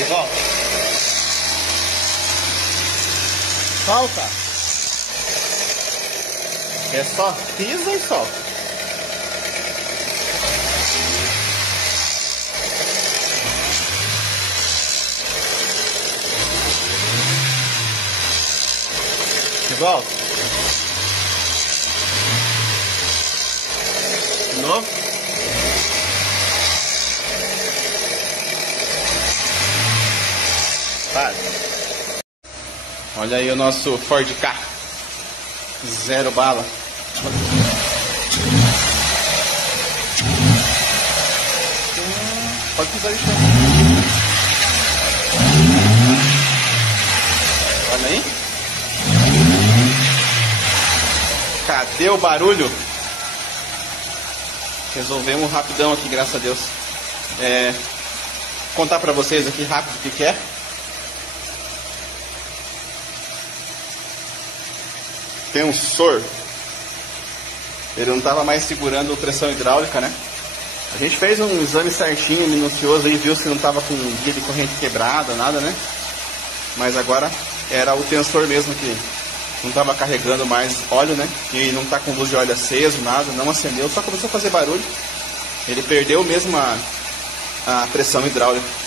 De volta. Solta. É só pisa e solta. De volta. De novo. Para. Olha aí o nosso Ford Ka. 0 bala. Pode pisar de chão. Olha aí. Cadê o barulho? Resolvemos rapidão aqui, graças a Deus. Contar pra vocês aqui rápido o que é. Tensor. Ele não estava mais segurando pressão hidráulica, né? A gente fez um exame certinho, minucioso aí, viu se não estava com guia de corrente quebrada, nada, né? Mas agora era o tensor mesmo que não estava carregando mais óleo, né? E não está com luz de óleo aceso, nada, não acendeu, só começou a fazer barulho. Ele perdeu mesmo a pressão hidráulica.